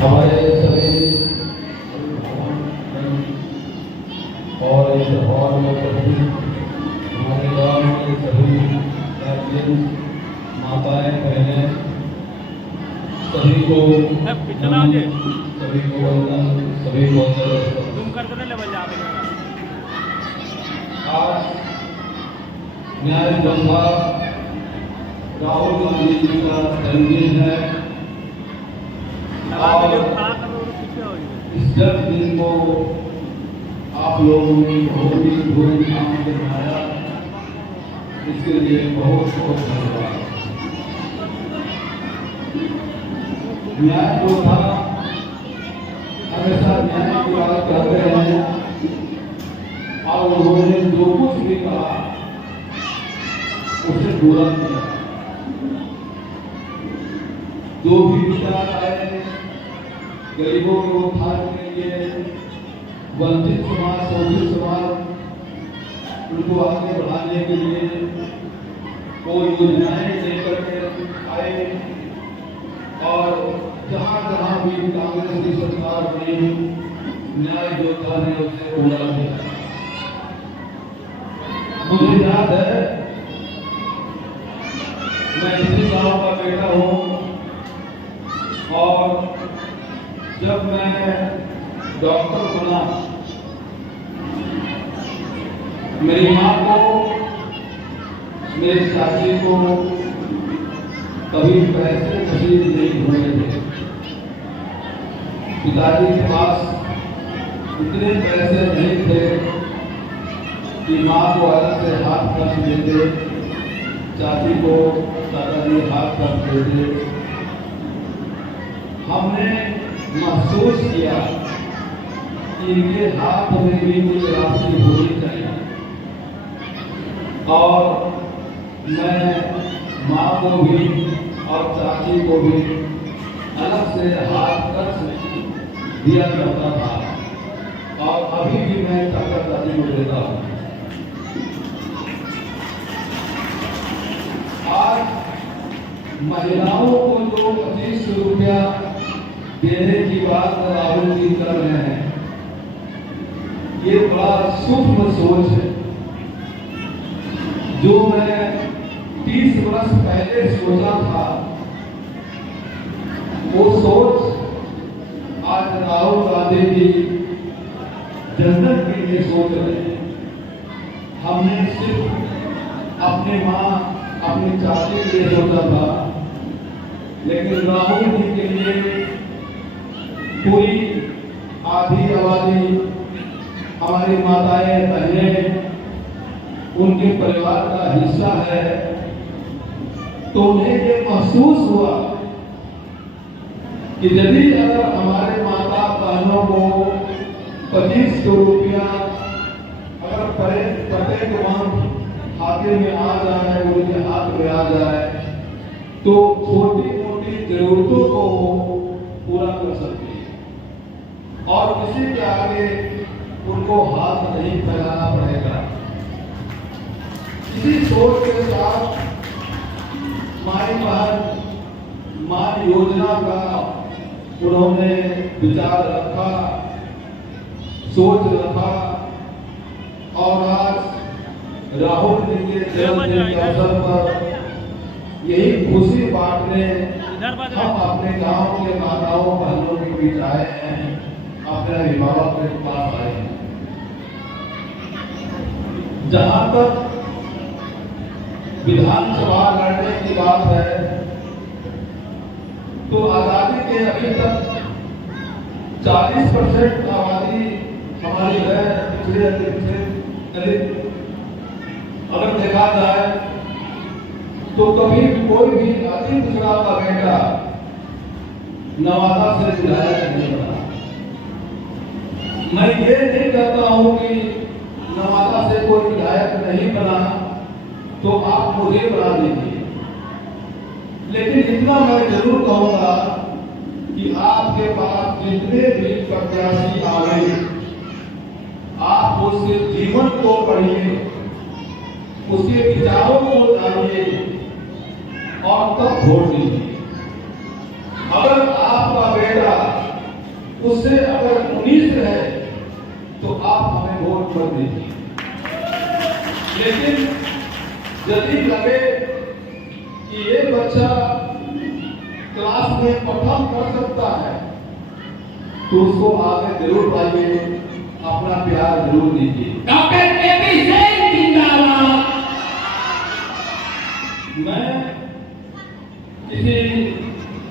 हमारे सभी और इस हॉल में उपस्थित हमारे गांव के सभी गार्जियन, माताएं, बहनें, सभी को वंदन, सभी को आज न्याय योद्धा राहुल गांधी जी का जन्मदिन है और इस जन्मदिन को आप लोगों ने बहुत ही धूमधाम से मनाया, इसके लिए बहुत बहुत धन्यवाद। न्याय योद्धा हमेशा न्याय की बात करते हैं और उन्होंने जो कुछ भी कहा उसे पूरा किया। जो भी विचार आए गरीबों के उत्थान के लिए, वंचित समाज, शोषित समाज, उनको आगे बढ़ाने के लिए कोई योजनाएं लेकर के आए और जहां जहां भी कांग्रेस की सरकार बनी, न्याय योद्धा ने उसे पूरा किया। मुझे याद है, मैं इसी गांव का बेटा हूं और जब मैं डॉक्टर बना, मेरी माँ को, मेरी चाची को कभी पैसे नसीब नहीं हुए थे। पिताजी के पास इतने पैसे नहीं थे कि माँ को अलग से हाथ खर्च देते, चाची को दादाजी हाथ खर्च देते। हमने महसूस किया कि इनके हाथ में भी कुछ राशि होनी चाहिए और मैं माँ को भी और चाची को भी अलग से हाथ खर्च दिया करता था और अभी भी मैं चाचा चाची को देता हूँ। आज महिलाओं को जो 25 रुपया देने की बात राहुल जी कर रहे हैं, ये बड़ा सूक्ष्म सोच है। जो मैं 30 वर्ष पहले सोचा था, वो सोच आज राहुल गांधी जी जनता के लिए सोच रहे हैं। हमने सिर्फ अपने माँ, अपनी चाची के लिए सोचा था, लेकिन राहुल जी के लिए पूरी आधी आबादी, हमारी माताएं, बहनें, उनके परिवार का हिस्सा है। तो उन्हें ये महसूस हुआ कि यदि अगर हमारे माता बहनों को 2500 रुपया अगर प्रत्येक माह खाते में आ जाए, उनके हाथ में आ जाए, तो छोटी मोटी जरूरतों को पूरा कर सकते हैं और किसी के आगे उनको हाथ नहीं फैलाना पड़ेगा। इसी सोच के साथ माई बहन मान योजना का उन्होंने विचार रखा, सोच रखा और आज राहुल जी के जन्मदिन के अवसर पर यही खुशी बांटने हम अपने गांव के माताओं बहनों के बीच आए हैं, अपने अभिभावक के पास आए हैं। जहां तक विधानसभा लड़ने की बात है, तो आजादी के अभी तक 40% आबादी हमारी है दलित। अगर देखा जाए तो कभी कोई भी अति पिछड़ा का बेटा नवादा से विधायक नहीं बना। मैं ये नहीं कहता हूं कि नवादा से कोई विधायक नहीं बना तो आप मुझे बना दीजिए, लेकिन इतना मैं जरूर कहूंगा कि आपके पास जितने भी प्रत्याशी आए, आप उसके जीवन को पढ़िए, उसके विचारों को जानिए और तब वोट दीजिए। अगर आपका बेटा उससे अगर 19 है तो आप हमें वोट मत दीजिए। लेकिन यदि लगे कि ये बच्चा क्लास में प्रथम कर सकता है तो उसको आगे जरूर लाइए, अपना प्यार जरूर दीजिए। डॉक्टर केपी सिंह जिंदाबाद। मैं किसी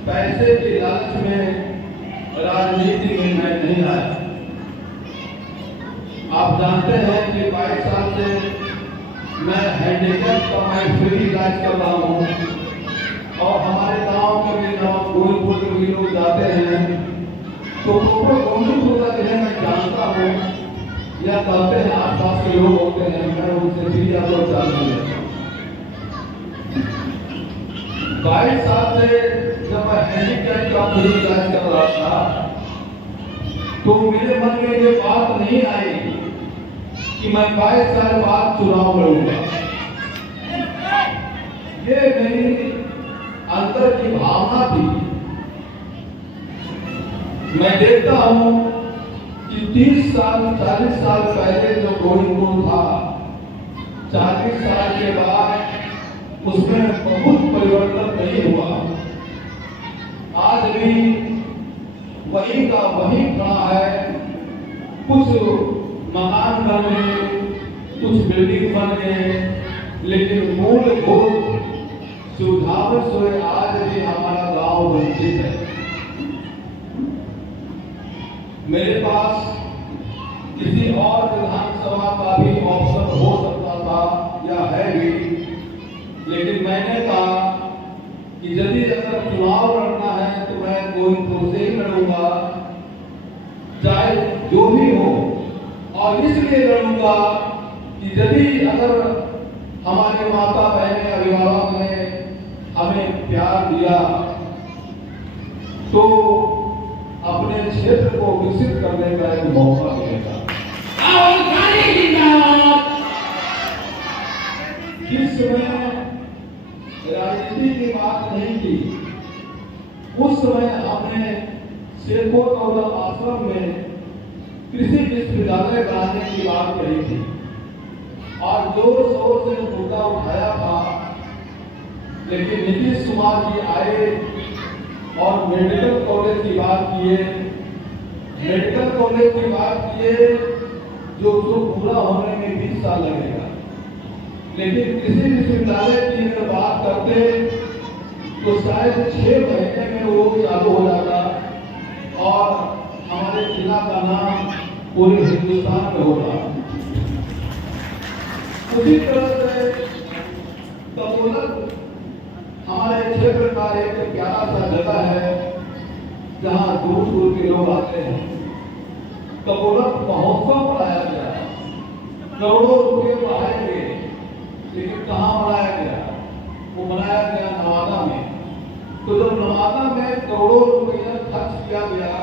पैसे के लालच में राजनीति में मैं नहीं आया। आप जानते हैं कि 22 साल से मैं हैंडीकैप का मैं फ्री इलाज कर रहा हूँ और हमारे गांव के भी गाँव गोविंदपुर के भी लोग जाते हैं तो गोविंदपुर का मैं जानता हूँ या कहते हैं आसपास के लोग होते हैं, मैं उनसे फ्री आप जानते हैं। 22 साल से जब मैं हैंडीकैप का फ्री इलाज कर रहा था तो मेरे मन में ये बात नहीं आई कि मैं 22 साल बाद चुनाव लड़ूंगा। ये मेरी अंदर की भावना थी। मैं देखता हूं कि 30 साल 40 साल पहले जो गोविंदपुर था, 40 साल के बाद उसमें बहुत परिवर्तन नहीं हुआ। आज भी वही का वही खड़ा है। कुछ मकान बन गए, कुछ बिल्डिंग बन गए, लेकिन मूलभूत सुविधाओं से आज भी हमारा गांव वंचित है। मेरे पास किसी और विधानसभा का भी ऑप्शन हो सकता था या है भी, लेकिन मैंने कहा कि यदि अगर चुनाव लड़ना है तो मैं गोविंदपुर से ही लड़ूंगा, चाहे जो भी हो। और इसलिए लड़ूंगा कि यदि अगर हमारे माता बहन अभिभावक ने हमें प्यार दिया तो अपने क्षेत्र को विकसित करने का एक मौका मिलेगा। जिस समय राजनीति की बात नहीं थी, उस समय हमने शेखो गौरव आश्रम में कृषि विश्वविद्यालय बनाने की बात कही थी और जोर शोर से मुद्दा उठाया था। लेकिन नीतीश कुमार जी आए और मेडिकल कॉलेज की बात किए, मेडिकल कॉलेज की बात किए जो पूरा होने में 20 साल लगेगा। लेकिन कृषि विश्वविद्यालय की अगर बात करते तो शायद 6 महीने में वो चालू हो जाता और हमारे जिला का नाम पूरे हिंदुस्तान में होता। उसी तरह से कपोलक हमारे क्षेत्र का एक प्यारा सा जगह है जहाँ दूर दूर के लोग आते हैं। कपोलक महोत्सव मनाया गया, करोड़ों रुपये बढ़ाए गए, लेकिन कहाँ मनाया गया? वो मनाया गया नवादा में। तो जब नवादा में करोड़ों रुपया खर्च किया गया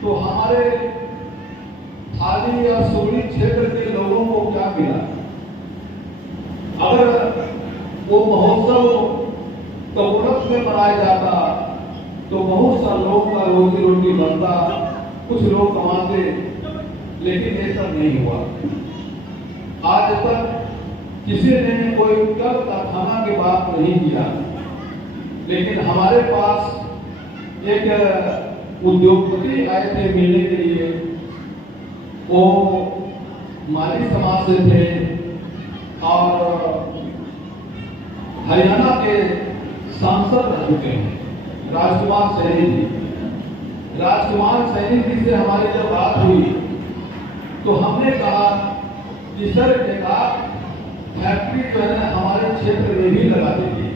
तो हमारे थाली या सोनी क्षेत्र के लोगों को क्या मिला? अगर वो महोत्सव कपोलक में मनाया जाता तो बहुत सारे लोगों का रोजी रोटी बनता, कुछ लोग कमाते, लेकिन ये सब नहीं हुआ। आज तक किसी ने कोई कर कारखाना की बात नहीं किया, लेकिन हमारे पास एक उद्योगपति आए थे मिलने के लिए। वो माली समाज से थे और हरियाणा के सांसद रह चुके हैं, राजकुमार सैनी जी। राजकुमार सैनी जी से हमारी जब बात हुई तो हमने कहा कि सर एक फैक्ट्री जो है हमारे क्षेत्र में भी लगा दीजिए,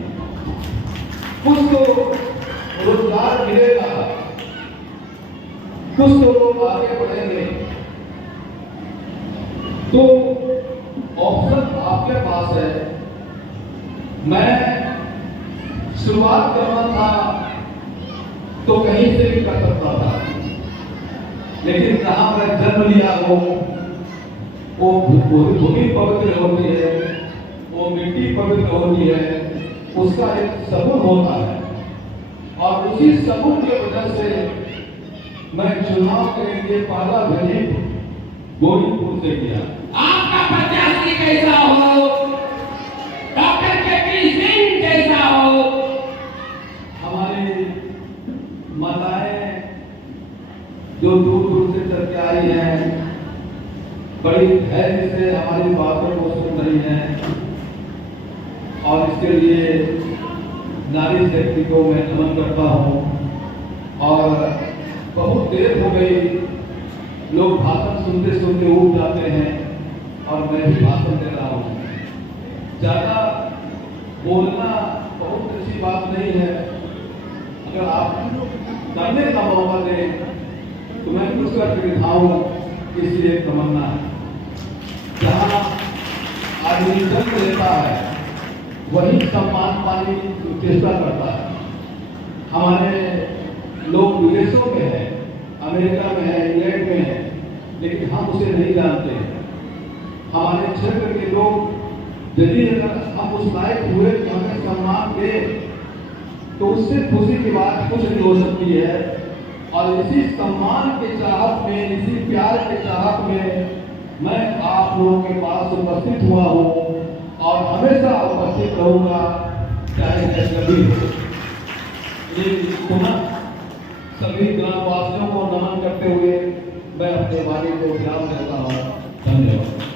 कुछ तो रोजगार मिलेगा, कुछ तो लोग आगे बढ़ेंगे। तो ऑप्शन आपके पास है। मैं शुरुआत करना था तो कहीं से भी कर सकता था, लेकिन जहां मैं जन्म लिया हो वो भूमि पवित्र होती है, वो मिट्टी पवित्र होती है, उसका एक सबूत होता है और उसी सबूत की वजह से मैं चुनाव के लिए पहला विजिट गोविंदपुर से किया। आपका प्रत्याशी कैसा हो, डॉक्टर केपी सिंह कैसा हो, हमारी माताएं जो दूर दूर से चल के आई हैं, बड़ी धैर्य से हमारी बातों को सुन रही हैं और इसके लिए नारी शक्ति को मैं नमन करता हूँ। और बहुत देर हो गई, लोग भाषण सुनते सुनते उठ जाते हैं और मैं भी भाषण दे रहा हूँ। ज़्यादा बोलना बहुत अच्छी बात नहीं है, अगर आप करने का मौका दें तो मैं कुछ करके दिखाऊं, इसलिए तमन्ना है। जहाँ आदमी जन्म लेता है वही सम्मान पाने की चेष्टा करता है। हमारे लोग विदेशों में हैं, अमेरिका में है, इंग्लैंड में है, लेकिन हम उसे नहीं जानते। हमारे क्षेत्र के लोग यदि अगर हम उस लायक हुए कि हमें सम्मान दें तो उससे खुशी की बात कुछ नहीं हो सकती है। और इसी सम्मान के चाहत में, इसी प्यार के चाहत में मैं आप लोगों के पास उपस्थित हुआ हूँ और हमेशा उपस्थित रहूंगा, चाहे कभी हो। ये पुनः सभी ग्रामवासियों को नमन करते हुए मैं अपने वाणी को विराम देता हूँ। धन्यवाद।